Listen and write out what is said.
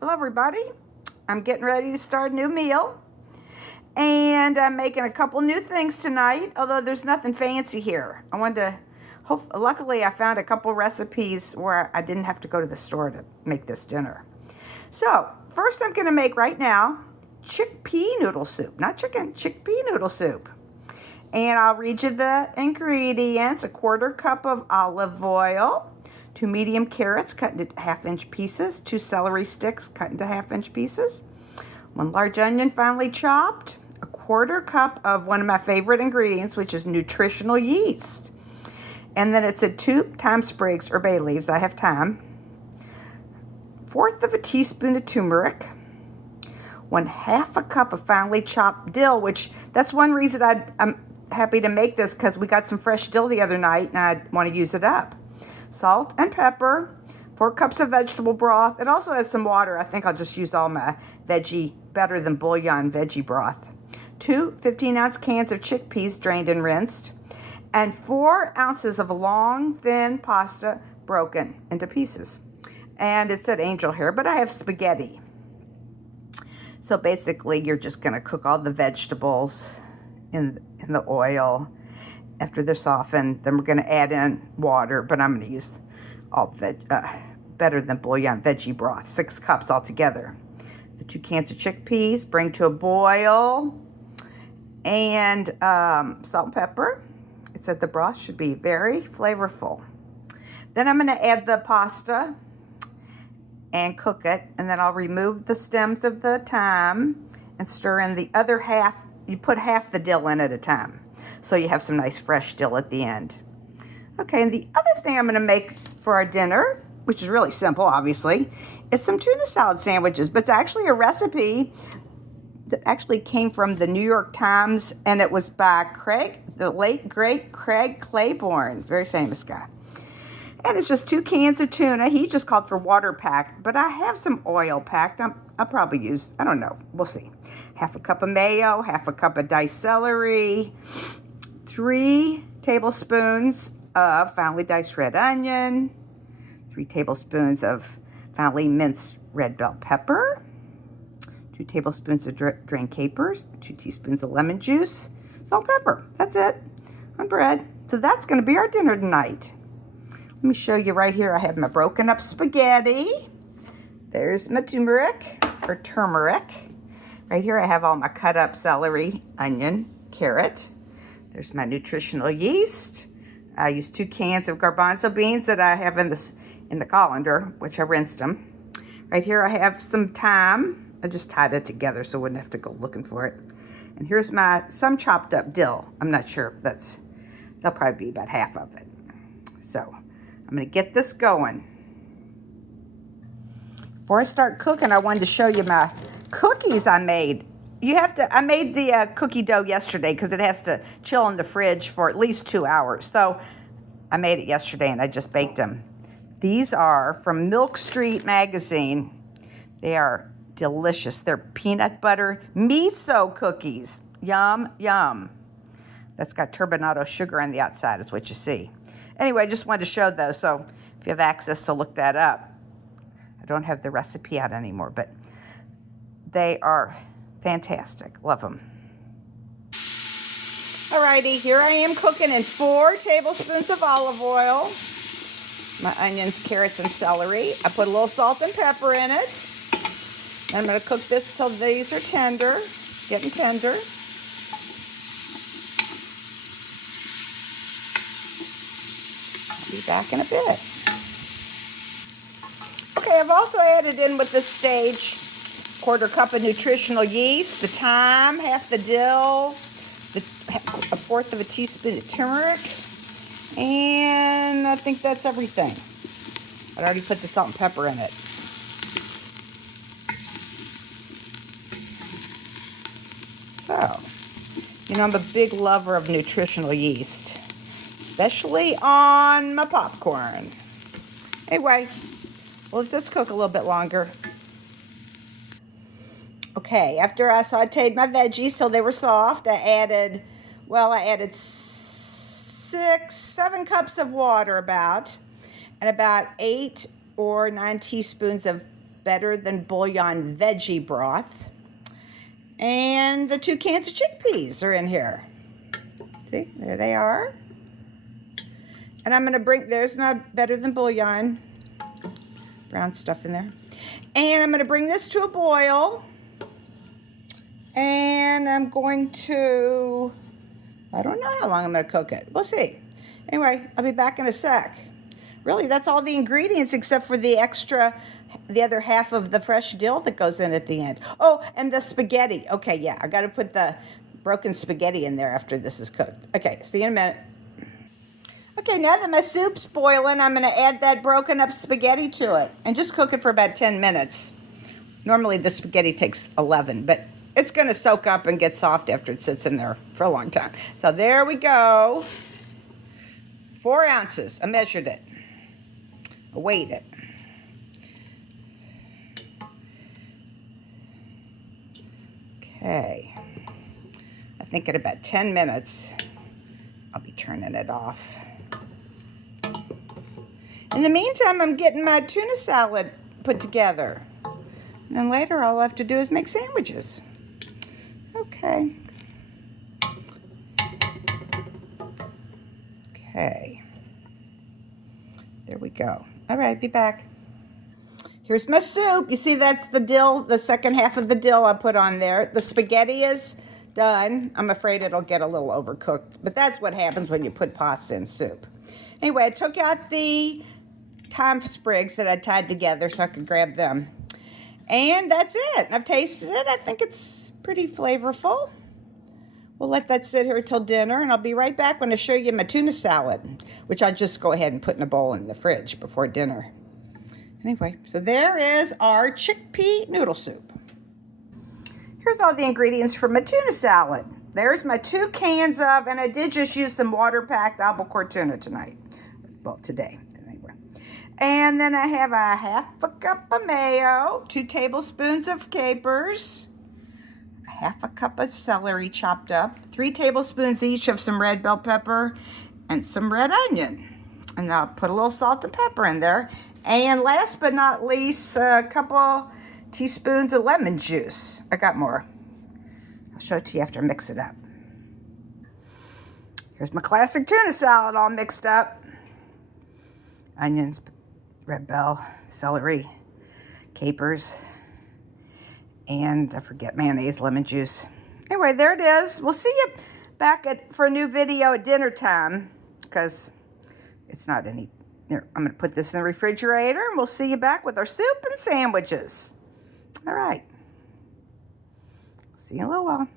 Hello everybody. I'm getting ready to start a new meal. And I'm making a couple new things tonight, although there's nothing fancy here. Luckily I found a couple recipes where I didn't have to go to the store to make this dinner. So, first I'm gonna make right now chickpea noodle soup. Not chicken, chickpea noodle soup. And I'll read you the ingredients. 1/4 cup of olive oil, 2 medium carrots cut into 1/2-inch pieces, 2 celery sticks cut into 1/2-inch pieces, 1 large onion finely chopped, 1/4 cup of one of my favorite ingredients, which is nutritional yeast. And then it said 2 thyme sprigs or bay leaves. I have thyme. 1/4 teaspoon of turmeric, 1/2 cup of finely chopped dill, which that's one reason I'm happy to make this, because we got some fresh dill the other night and I want to use it up. Salt and pepper, 4 cups of vegetable broth. It also has some water. I think I'll just use all my veggie, better than bouillon veggie broth. 2 15-ounce cans of chickpeas drained and rinsed, and 4 ounces of long, thin pasta broken into pieces. And it said angel hair, but I have spaghetti. So basically, you're just going to cook all the vegetables in the oil. After they're softened, then we're going to add in water, but I'm going to use all better than bouillon veggie broth, 6 cups altogether. The 2 cans of chickpeas, bring to a boil, and salt and pepper. It said the broth should be very flavorful. Then I'm going to add the pasta and cook it, and then I'll remove the stems of the thyme and stir in the other half. You put half the dill in at a time, so you have some nice fresh dill at the end. Okay, and the other thing I'm going to make for our dinner, which is really simple, obviously, is some tuna salad sandwiches. But it's actually a recipe that actually came from the New York Times, and it was by the late, great Craig Claiborne, very famous guy. And it's just 2 cans of tuna. He just called for water packed, but I have some oil packed. I'll probably use, I don't know, we'll see. 1/2 cup of mayo, 1/2 cup of diced celery, 3 tablespoons of finely diced red onion, 3 tablespoons of finely minced red bell pepper, 2 tablespoons of drained capers, 2 teaspoons of lemon juice, salt, pepper. That's it on bread. So that's going to be our dinner tonight. Let me show you right here. I have my broken up spaghetti. There's my turmeric. Right here I have all my cut up celery, onion, carrot. There's my nutritional yeast. I use 2 cans of garbanzo beans that I have in the colander, which I rinsed them. Right here I have some thyme. I just tied it together so I wouldn't have to go looking for it. And here's some chopped up dill. I'm not sure if that'll probably be about half of it. So I'm going to get this going. Before I start cooking, I wanted to show you my cookies I made. I made the cookie dough yesterday because it has to chill in the fridge for at least 2 hours. So I made it yesterday and I just baked them. These are from Milk Street Magazine. They are delicious. They're peanut butter miso cookies. Yum, yum. That's got turbinado sugar on the outside is what you see. Anyway, I just wanted to show those, so if you have access to look that up. I don't have the recipe out anymore, but they are fantastic. Love them. Alrighty, here I am cooking in 4 tablespoons of olive oil. My onions, carrots, and celery. I put a little salt and pepper in it. And I'm going to cook this till these are tender, getting tender. I'll be back in a bit. Okay, I've also added in with this stage 1/4 cup of nutritional yeast, the thyme, half the dill, 1/4 teaspoon of turmeric, and I think that's everything. I already put the salt and pepper in it. So, I'm a big lover of nutritional yeast, especially on my popcorn. Anyway, we'll let this cook a little bit longer. Okay, after I sauteed my veggies till they were soft, I added 7 cups of water and about 8 or 9 teaspoons of Better Than Bouillon veggie broth. And the 2 cans of chickpeas are in here. See, there they are. And I'm going to there's my Better Than Bouillon. Brown stuff in there. And I'm going to bring this to a boil. And I'm going to, I don't know how long I'm going to cook it. We'll see. Anyway, I'll be back in a sec. Really, that's all the ingredients except for the other half of the fresh dill that goes in at the end. Oh, and the spaghetti. Okay, yeah, I got to put the broken spaghetti in there after this is cooked. Okay, see you in a minute. Okay, now that my soup's boiling, I'm going to add that broken up spaghetti to it and just cook it for about 10 minutes. Normally the spaghetti takes 11, but it's going to soak up and get soft after it sits in there for a long time. So there we go. 4 ounces. I measured it. I weighed it. Okay. I think in about 10 minutes, I'll be turning it off. In the meantime, I'm getting my tuna salad put together. And then later, all I have to do is make sandwiches. Okay. Okay. There we go. All right, be back. Here's my soup. You see, that's the dill, the second half of the dill I put on there. The spaghetti is done. I'm afraid it'll get a little overcooked, but that's what happens when you put pasta in soup. Anyway, I took out the thyme sprigs that I tied together so I could grab them. And that's it. I've tasted it. I think it's pretty flavorful. We'll let that sit here till dinner, and I'll be right back when I show you my tuna salad, which I'll just go ahead and put in a bowl in the fridge before dinner. Anyway, so there is our chickpea noodle soup. Here's all the ingredients for my tuna salad. There's my 2 cans of, and I did just use some water-packed albacore tuna tonight. Well, today, anyway. And then I have a half a cup of mayo, 2 tablespoons of capers, half a cup of celery chopped up, 3 tablespoons each of some red bell pepper, and some red onion. And I'll put a little salt and pepper in there. And last but not least, a couple teaspoons of lemon juice. I got more. I'll show it to you after I mix it up. Here's my classic tuna salad all mixed up. Onions, red bell, celery, capers, and I forget mayonnaise, lemon juice. Anyway, there it is. We'll see you back for a new video at dinner time because it's not any. Here, I'm going to put this in the refrigerator and we'll see you back with our soup and sandwiches. All right. See you in a little while.